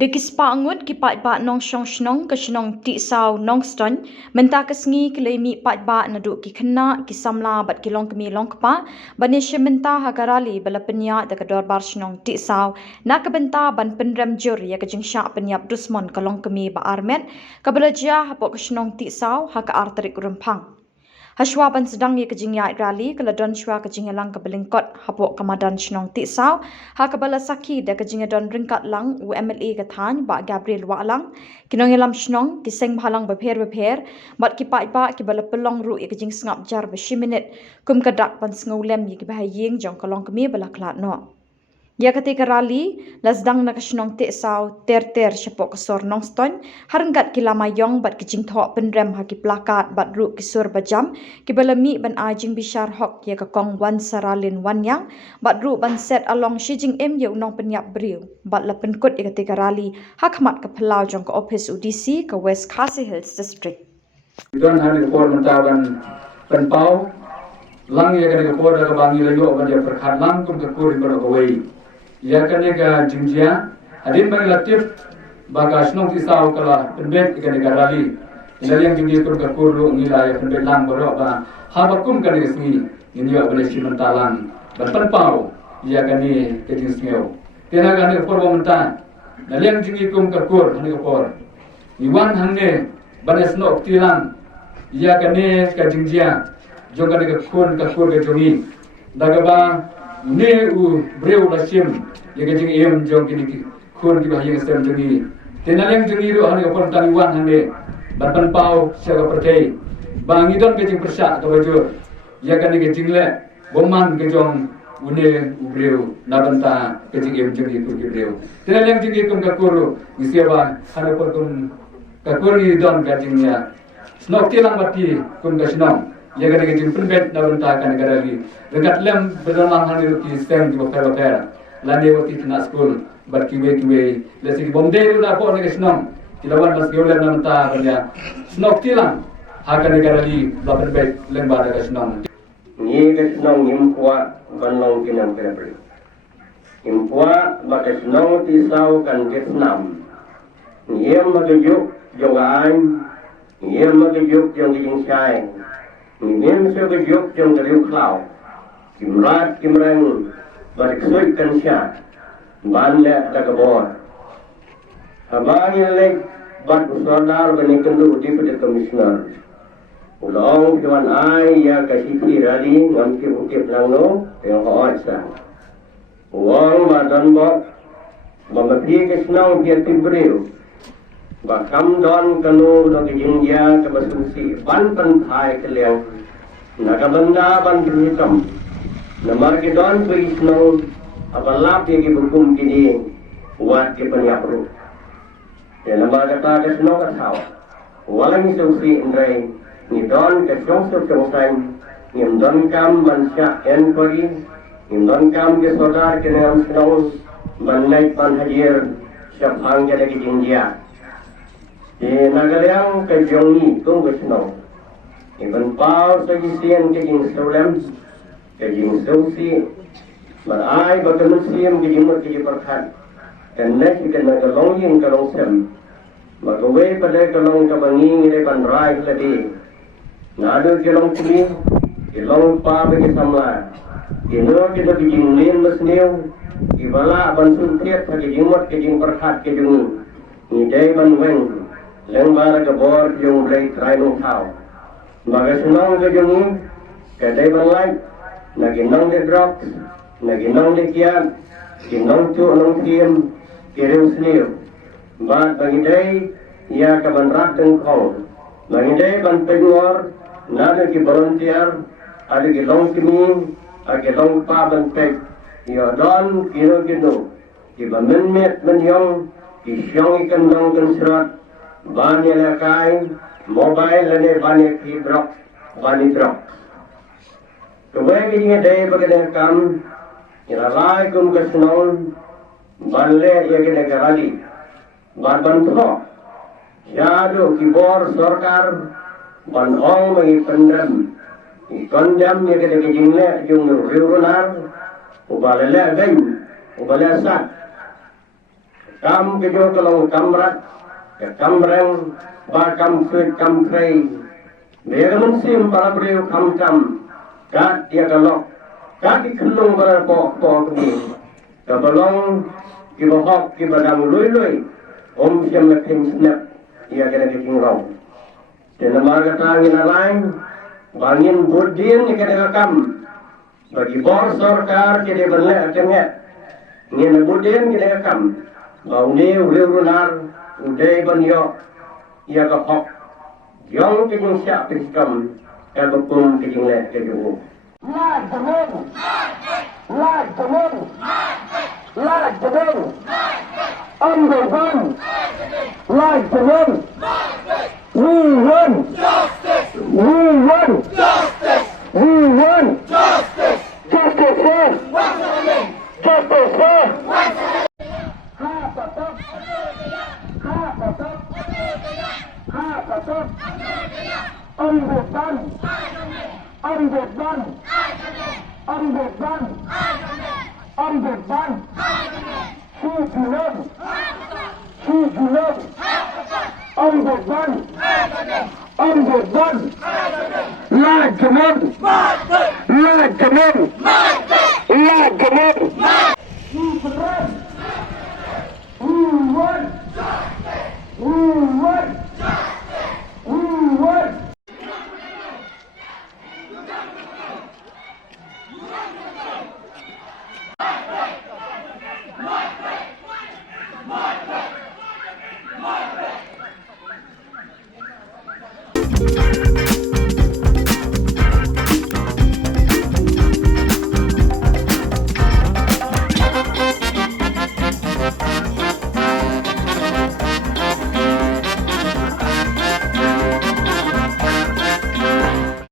De kispa angut ki pat ba nong shong shnong ka shnong ti saw nong ston menta kasngi klemi pat ba na du ki khna ki samla bat ki long kmi long kpa bani shementa hagarali bala penya da ka dor bar shnong ti saw na ka benta ban penrem jur ya ka jingsha penyap dusmon ka long kmi ba armet ka bala ja hapo ka shnong ti saw ha ka artarik rumpang Hashwa ban sedang ye kejingya rally kala don shwa kejingelang ka belingkot hapo kamadan shnong ti saw ha ka bala saki da kejinga don ringkat lang UMLA ka than ba Gabriel Walang kinong yelam shnong ki seng bhalang ba pher bat ki pa ki bala pelong ru ye kejing sngap jar ba 10 minit kum ka dak ban sngaulem ye ki bahayeng jong kalong kemi bala klat no Ya ketika rally, lasdang na kasnong te saw ter syapok kesor nong ston, harengkat kila mayong bat kicing thok penrem haki plakat bat ru kisur bajam, kibalami ban ajing bishar hok ya kakong wan saralin wan yang, bat ru ban set along shijing ya unong penyap beriu, bat la penkut ya ketika rally, hakmat ke pelau jong ke office UDC ke West Khasi Hills District. Don hari report mentaban penpau, lang ya ketika report ada bangi layo ban ya perkhat lang kum ke kuri berkawai. Ya kanega jingjia adin bang latif baka snong ti saw kala penbet kanega rally inaliang jingjia kur ka kuru ngila ya penbet lang baro ba habakum kanega sngi inyo bale simentalan ban panpau ya kani ke jingsngeu tena kanega porbo menta naliang jingjia kum ka kur kanega por iwan hangne ban snok tilang ya kani ka jingjia jong kanega kun ka kur ka jongi dagaba ne u breu la sim ye ga jing em jong kini khon ki bahayeng sem jongi tenaleng jongi ro han ko tani wan hande ban pau se ga pertai bangi don ke jing persa to bajur ya ga ni ke jing le boman ke jong une u breu na banta ke jing em jongi ku ki breu tenaleng jongi kum ka kuru isiaba han ko kum ka kuri don ga jing ya snok tilang bati kum ga snong ya ga ni jing penbet na banta kan ga rali dekat lem bedolang han ki stem di bakar lani wati tina school but kiwe lesi bomde ru na po ne snong kilawan mas geolen na mata banya snok tilang hakan ga rali la penbet lem ba ga snong ni ga snong impwa banlong kinam pere impwa ba ga snong ti saw kan Vietnam yem magajuk jongan yem magajuk jong jing sai yem se magajuk jong riu klau kimrat kimrang barik kan sya ban le tagabor habang lek bat sodar bani kendu deputy commissioner ulong tuan ai ya kasiti rali ngan ki utip lang no yang hoat sa uang badan bok mamati kesnau dia tibreu bakam don kanu do kijingja ke basusi ban penthai keleng nakabanda ban berhitam Namar ke don bagi snow abalap ye ke bukum kini wat ke penyapru. Ya namar kata ke snow ke thaw. Walang susi indrai ni don ke song sang ni don kam man sya en pari ni don kam ke sodar ke nam snow man naik man hajir syabhang ke lagi jingjia. Di nagaliang ke jongi tung ke snow. Ibn pau sagi sian ke jing solem kejing sausi marai bagaimana siam kejing mur kejing perkat dan nak kena kalong yang kalong sem magawe pada kalong kabangi ngire ban rai ladi ngadu kalong kini kalong pa bagi samla kino kita kejing lin mesneu ibala ban suntiat kejing mur kejing perkat kejing ni dai ban weng lengbar ke bor kejing blai trai nong thau bagai senang kejing kedai ban lai naginang de drop, naginang de kian, ginang tu anong tiam, kirim seniu. Bat bangidai, ia kaban rak tengkong. Bangidai ban pengor, nada ki volunteer, ada ki long kini, ada ki long pa ban pek. Ia don kino, ki bamen met menyong, ki syong ikan dong kan serat, bani lakai, mobile lane bani ki drop, bani drop. Kawai kini day bagay kam, inalay kum kasnon, banle ya kini karali, banbanto, syado kibor sorkar, banong may pendam, ikondam ya kini kijingle yung riurunar, ubalala gany, ubalasa. Kam kejo kelong kamrat, ke kamreng, ba kam kuit kam krei. Mereka mensim para beliau kam kat dia kelok, kat di kelong para pok ni. Kebalong, kibahok, kibadang lui, siam lekim snap, ia kena dikingrau. Dan nama kata angin lain, bangin budin ni kena kam. Bagi bor sorkar kena benlek cenget. Ngin budin kena kam. Bau ni urunar, udai banyo, ia kahok. Yang kijing siap piskam, kalbukum kijing lek kijing. Lag jamin, lag jamin, lag jamin, undergun, lag jamin. We won justice. We won justice. We won justice. Justice for justice for. Undergun, undergun, undergun, undergun. Sujulan, sujulan. Undergun, undergun. Lagamen, lagamen, lagamen. We won, we won, we won. My